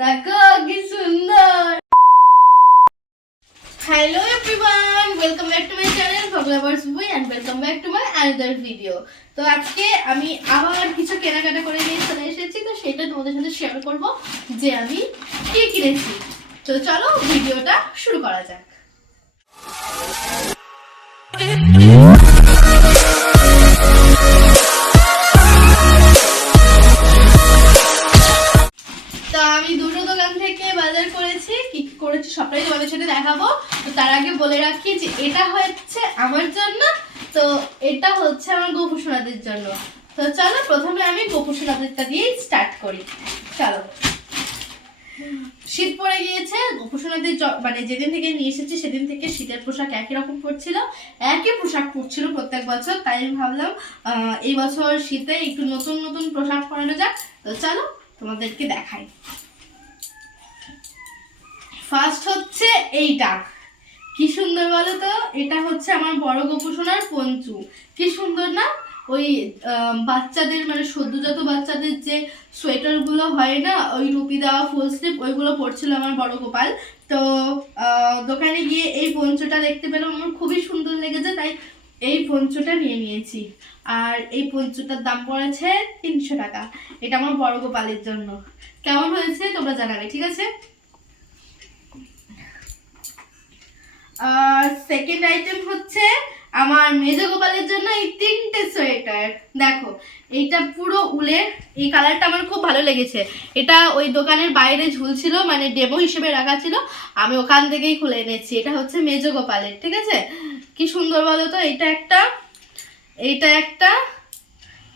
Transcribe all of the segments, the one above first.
দেখো কি সুন্দর। Hello everyone, welcome back to my channel ভগলাভার্স বই and welcome back to my another video. তো আজকে আমি আবার কিছু কেনাকাটা করে নিয়ে চলে এসেছি, তো সেটা তোমাদের সাথে শেয়ার করব যে আমি কি কিনেছি। তো চলো ভিডিওটা শুরু করা যাক। তো আমি দুটো দোকান থেকে বাজার করেছি, কি কি করেছি সবটাই তোমাদের সাথে দেখাবো। তো তার আগে বলে রাখি যে এটা হচ্ছে আমার জন্য, তো এটা হচ্ছে আমার গোপুসোনাদের জন্য। তো চলো প্রথমে আমি গোপুসোনাদেরটা দিয়ে স্টার্ট করি। চলো, শীত পড়ে গিয়েছে, গোপুসোনাদের মানে যেদিন থেকে নিয়ে এসেছি সেদিন থেকে শীতের পোশাক একই রকম পরছিল, একই পোশাক পরছিল প্রত্যেক বছর। তাই আমি ভাবলাম এই বছর শীতে একটু নতুন নতুন পোশাক পরানো যাক। তো চলো তোমাদেরকে দেখাই। ফার্স্ট হচ্ছে এইটা, কি সুন্দর বলো তো। এটা হচ্ছে আমার বড় গোপুসোনার পঞ্চু, কি সুন্দর না। ওই বাচ্চাদের মানে সদ্যজাত বাচ্চাদের যে সোয়েটার গুলো হয় না, ওই রুপি দেওয়া ফুল স্লিভ, ওইগুলো পরছিল আমার বড় গোপাল। তো দোকানে গিয়ে এই পঞ্চুটা দেখতে পেলাম, আমার খুবই সুন্দর লেগেছে, তাই এই পঞ্চুটা নিয়ে নিয়েছি। আর এই পঞ্চুটার দাম পড়েছে 300 টাকা। এটা আমার বড় গোপালের জন্য। কেমন হয়েছে তোমরা জানাবে, ঠিক আছে। আর সেকেন্ড আইটেম হচ্ছে আমার মেজ গোপালের জন্য এই 3টে সোয়েটার। দেখো এইটা পুরো উলের, এই কালারটা আমার খুব ভালো লেগেছে। এটা ওই দোকানের বাইরে ঝুলছিল, মানে ডেমো হিসেবে রাখা ছিল, আমি ওখান থেকেই খুলে এনেছি। এটা হচ্ছে মেজ গোপালের, ঠিক আছে। কি সুন্দর বলো তো। এইটা একটা, এইটা একটা,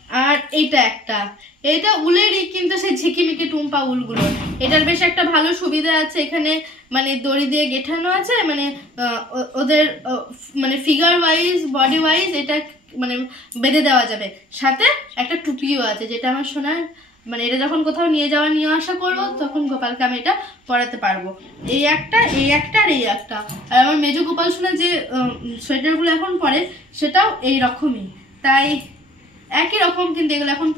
আর এইটা একটা। এইটা উলেরই, কিন্তু সেই ঝিকিমিকি টুম্পা উলগুলো। এটার বেশ একটা ভালো সুবিধা আছে, এখানে মানে দড়ি দিয়ে গেঠানো আছে, মানে ওদের মানে ফিগার ওয়াইজ বডি ওয়াইজ এটা মানে বেঁধে দেওয়া যাবে। সাথে একটা টুপিও আছে, যেটা আমার সোনার, মানে এটা যখন কোথাও নিয়ে আসা করবো তখন গোপালকে আমি এটা পরাতে পারবো। এই একটা, এই একটা, আর এই একটা। আর আমার মেজ গোপাল সোনা যে সোয়েটারগুলো এখন পরে সেটাও এই রকমই, তাই একই রকম, কিন্তু এগুলো এখন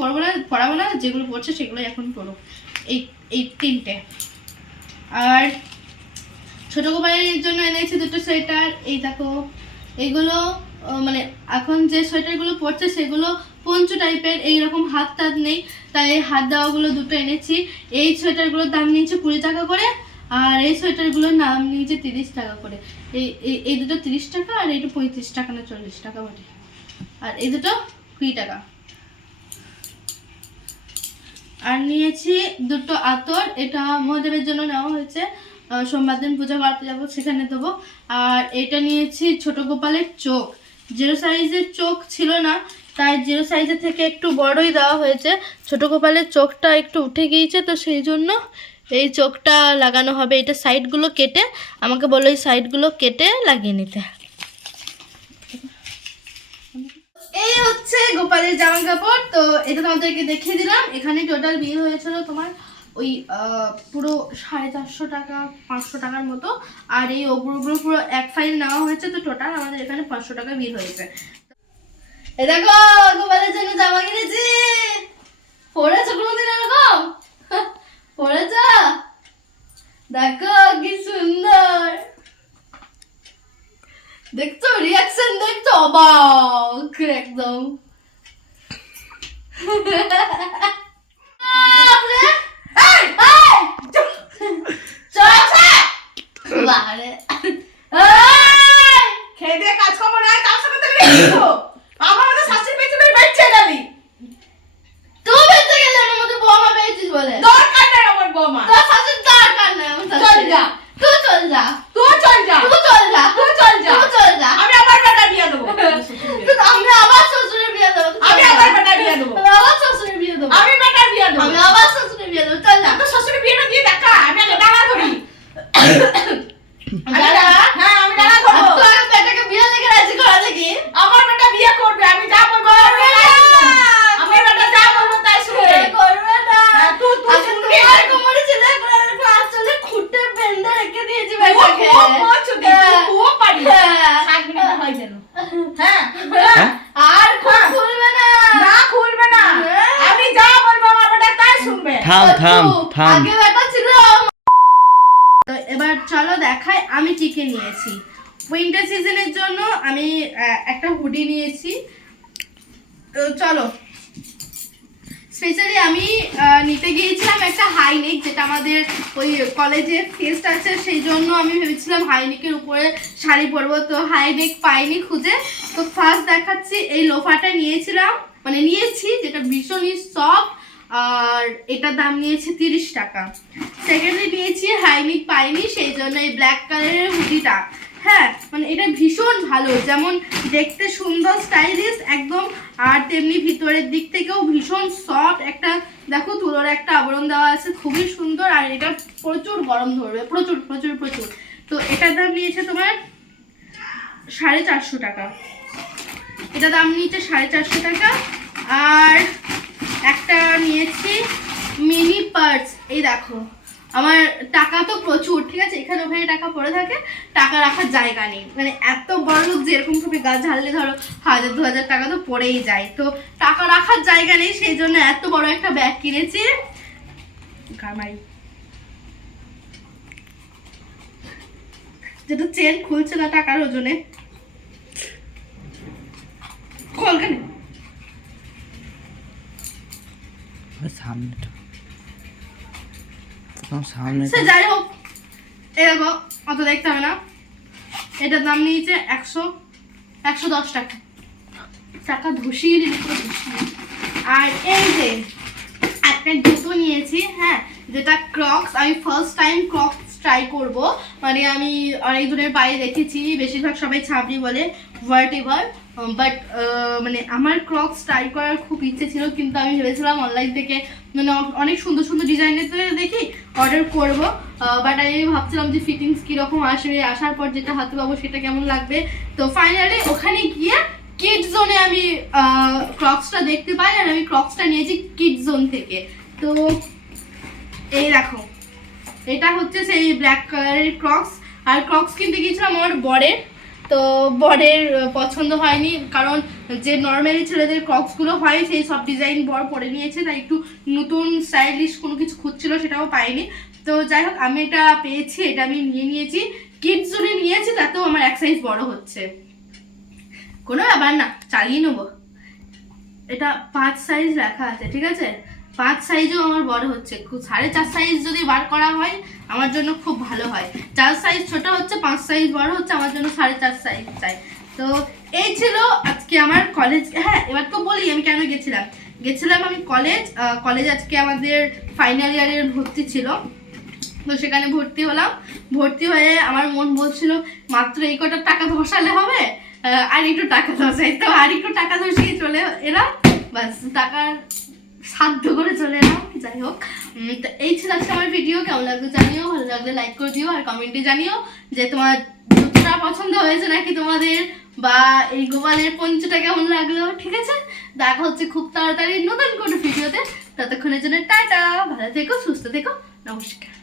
পরাবো না, যেগুলো পড়ছে সেগুলো এখন পরো। এই এই 3টে। আর ছোট গোপালের জন্য এনেছি 2টো সোয়েটার। এই দেখো, এইগুলো মানে এখন যে সোয়েটারগুলো পরছে সেগুলো পঞ্চু টাইপের, এইরকম হাত টাত নেই, তাই হাত দেওয়াগুলো 2টো এনেছি। এই সোয়েটারগুলোর দাম নিয়েছে 20 টাকা করে, আর এই সোয়েটারগুলোর নাম নিয়েছে 30 টাকা করে। এই দুটো 30 টাকা, আর এইটা 35 টাকা না 40 টাকা বটে, আর এই দুটো 20 টাকা। আর নিয়েছি 2টো আতর, এটা মহাদেবের জন্য নেওয়া হয়েছে, সোমবার দিন পূজা করতে যাবো সেখানে দেবো। আর এটা নিয়েছি ছোট গোপালের চোখ, 0 সাইজের চোখ ছিল না, তাই 0 সাইজের থেকে একটু বড়ই দেওয়া হয়েছে। ছোট গোপালের চোখটা একটু উঠে গিয়েছে, তো সেই জন্য এই চোখটা লাগানো হবে। এটা সাইডগুলো কেটে, আমাকে বললো এই সাইডগুলো কেটে লাগিয়ে নিতে। এই হচ্ছে গোপালের জামা কাপড়। তো এটা তোমাদেরকে দেখিয়ে দিলাম। এখানে টোটাল বিল হয়েছিল তোমার ওই পুরো 450 টাকা 500 টাকার মতো। আর এই ওগুলো পুরো এক ফাইল নেওয়া হয়েছে, তো টোটাল আমাদের এখানে 500 টাকা বিল হয়েছে। এই দেখো গোপালের জন্য জামা কিনেছি। পরেছো কোনোদিন এরকম? পরেছ? দেখো কি সুন্দর, দেখছো রিয়াকশন, দেখছো অবাক একদম। খেয়ে কাজ করবো না, তার সঙ্গে আমার মতো শাশুড়ি পেয়েছি বলে বেঁচে গেলি। তুই বেঁচে গেলে আমার মতো বৌমা পেয়েছিস বলে। দরকার নেই আমার বৌমা, তোর শাশুড়ির দরকার নেই আমার শাশুড়ি। চল যা, তুই চল যা, তুই চল যা, তুই চল যা, তুই চল যা, তুই চল যা। আমি আবার বেটা বিয়ে দেবো, আমি আবার শ্বশুরের বিয়ে দেবো, আমি আবার বেটা বিয়ে দেবো, আমি আবার শ্বশুরের বিয়ে দেবো, আমি বেটা বিয়ে দেবো, আমি আবার শ্বশুরের বিয়ে দেবো। চল যা। তো শ্বশুরের বিয়েটা দিয়ে দেখা, আমি আগে ডালা ধরি। দাদা, হ্যাঁ আমি ডালা ধরবো। তুই আমার বেটাকে বিয়ে লেগে রাজি করা দেখি। আমার বেটা বিয়ে করবে, আমি যা বলবো আমার বেটা যা বলবো তাই শুনবে। করবে না। তুই আগে শুনবি। তোমার কোমরে ছিল, এখন আর আসলে খুঁটে বেঁধে রেখে দিয়েছি বেটাকে। তুইও পারিস। হ্যাঁ। 7 মিনিট হয় যেন। হ্যাঁ আর খুলবে না। না খুলবে না, আমি যা বলবো আমার বেটা তাই শুনবে। থাম থাম থাম। আগে বেটা ছিল, তো এবার চলো দেখাই আমি কি কি নিয়েছি। উইন্টার সিজনের জন্য আমি একটা হুডি নিয়েছি। তো চলো, স্পেশালি আমি নিতে গিয়েছিলাম একটা হাইনেক, যেটা আমাদের ওই কলেজে ফেস্ট আছে, সেই জন্য আমি ভেবেছিলাম হাইনেকের উপরে শাড়ি পরবো, তো হাইনেক পাইনি খুঁজে। তো ফার্স্ট দেখাচ্ছি, এই লোফাটা নিয়েছি, যেটা ভীষণই সফট, আর এটার দাম নিয়েছে 30 টাকা। সেকেন্ডলি নিয়েছি হাইনেক পাইনি, সেই জন্য এই ব্ল্যাক কালারের হুডিটা। হ্যাঁ, মানে এটা ভীষণ ভালো, যেমন দেখতে সুন্দর স্টাইলিশ একদম, আর তেমনি ভিতরের দিক থেকেও ভীষণ সফট। একটা দেখো তুলোর একটা আবরণ দেওয়া আছে, খুবই সুন্দর, আর এটা প্রচুর গরম ধরবে, প্রচুর প্রচুর প্রচুর। তো এটার দাম নিয়েছে তোমার 450 টাকা। এটা দাম নিয়েছে 450 টাকা। আর একটা নিয়েছি মিনি পার্স। এই দেখো, আমার টাকা তো প্রচুর, ঠিক আছে, এখানে ওখানে টাকা পড়ে থাকে, টাকা রাখার জায়গা নেই, মানে এত বড় লোক যেরকম ভাবে গাছ ঝাড়লে ধরো 1000-2000 টাকা তো পড়েই যায়, তো টাকা রাখার জায়গা নেই, সেই জন্য এত বড় একটা ব্যাগ কিনেছি। গামাই যেটা চেন খুলছে না টাকার ওজনে, খোলখানে সামনেটা সামনে। সে যাই হোক, এরকম অত দেখতে হবে না। এটার দাম নিয়েছে 110 টাকা। টাকা ধসিয়ে দিল পুরো ধসিয়ে। আর এই যে একটা জুতো নিয়েছি, হ্যাঁ, যেটা ক্রক্স। আমি ফার্স্ট টাইম ক্রক্স ট্রাই করব, মানে আমি অনেক দূরের বাইরে দেখেছি, বেশিরভাগ সবাই ছাবড়ি বলে, ভার্টিভার, বাট মানে আমার ক্রক্স ট্রাই করার খুব ইচ্ছে ছিল, কিন্তু আমি ভেবেছিলাম অনলাইন থেকে মানে অনেক সুন্দর সুন্দর ডিজাইনের তো দেখি অর্ডার করব, বাট আমি ভাবছিলাম যে ফিটিংস কীরকম আসবে, আসার পর যেটা হাতে পাবো সেটা কেমন লাগবে। তো ফাইনালি ওখানে গিয়ে কিডস জোনে আমি ক্রক্সটা দেখতে পাই, আর আমি ক্রক্সটা নিয়েছি কিডস জোন থেকে। তো এই দেখো, এটা হচ্ছে সেই ব্ল্যাক কালারের ক্রক্স। আর ক্রক্স কিনতে গিয়েছিলাম আমার বরের, তো বরের পছন্দ হয়নি, কারণ যে নর্মালি ছেলেদের ক্রক্সগুলো হয় সেই সব ডিজাইন বর পরে নিয়েছে, তাই একটু নতুন স্টাইলিশ কোনো কিছু খুঁজছিল, সেটাও পাইনি। তো যাই হোক, আমি এটা পেয়েছি, এটা আমি নিয়েছি, কিডস জোনে নিয়েছি, তাতেও আমার এক সাইজ বড় হচ্ছে, কোনো ব্যাপার না, চালিয়ে নেবো। এটা 5 সাইজ লেখা আছে, ঠিক আছে, 5 সাইজও আমার বড় হচ্ছে, 4.5 সাইজ যদি বার করা হয় আমার জন্য খুব ভালো হয়। 4 সাইজ ছোট হচ্ছে, 5 সাইজ বড় হচ্ছে, আমার জন্য 4.5 সাইজ চাই। তো এই ছিল আজকে আমার কলেজ। হ্যাঁ, এবার তো বলি আমি কেন গেছিলাম আমি কলেজ আজকে আমাদের ফাইনাল ইয়ারের ভর্তি ছিল, তো সেখানে ভর্তি হলাম। ভর্তি হয়ে আমার মন বলছিল মাত্র এই কটা টাকা ধসালে হবে, আর একটু টাকা ধসাই, তো আর একটু টাকা ধসিয়ে চলে এলাম, বাস টাকার সাধ্য করে চলে এলাম। যাই হোক, তো এই ছিল আজকে আমার ভিডিও। কেমন লাগলো জানিও, ভালো লাগলে লাইক করে দিও, আর কমেন্টে জানিও যে তোমার জুতোটা পছন্দ হয়েছে নাকি তোমাদের, বা এই গোপালের পঞ্চটা কেমন লাগলো, ঠিক আছে। দেখা হচ্ছে খুব তাড়াতাড়ি নতুন কোনো ভিডিওতে, ততক্ষণের জন্য টাটা, ভালো থেকো, সুস্থ থেকো, নমস্কার।